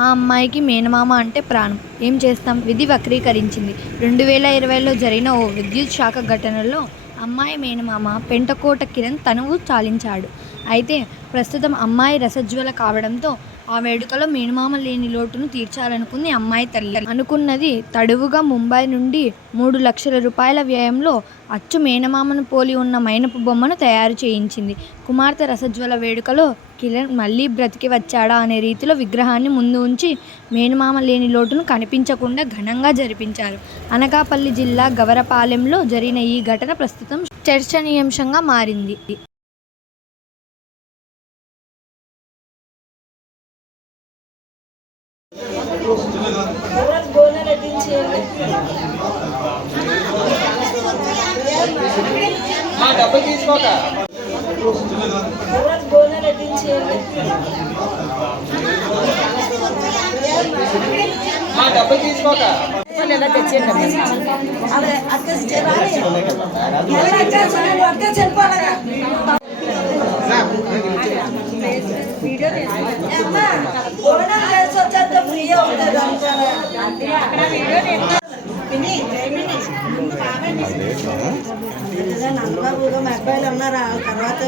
ఆ అమ్మాయికి మేనమామ అంటే ప్రాణం. ఏం చేస్తాం, విధి వక్రీకరించింది. 2020లో జరిగిన ఓ విద్యుత్ షాక్ ఘటనలో అమ్మాయి మేనమామ పెంటకోట కిరణ్ తనువు చాలించాడు. అయితే ప్రస్తుతం అమ్మాయి రసజ్వల కావడంతో ఆ వేడుకలో మేనమామ లేని లోటును తీర్చాలనుకుంది అమ్మాయి తల్లి. అనుకున్నది తడవుగా ముంబై నుండి 3,00,000 రూపాయల వ్యయంలో అచ్చు మేనమామను పోలి ఉన్న మైనపు బొమ్మను తయారు చేయించింది. కుమార్తె రసజ్వల వేడుకలో కిరణ్ మళ్లీ బ్రతికి వచ్చాడా అనే రీతిలో విగ్రహాన్ని ముందు ఉంచి మేనమామ లేని లోటును కనిపించకుండా ఘనంగా జరిపించారు. అనకాపల్లి జిల్లా గవరపాలెంలో జరిగిన ఈ ఘటన ప్రస్తుతం చర్చనీయాంశంగా మారింది. నందబాబు మా అబ్బాయిలు ఉన్నారా తర్వాత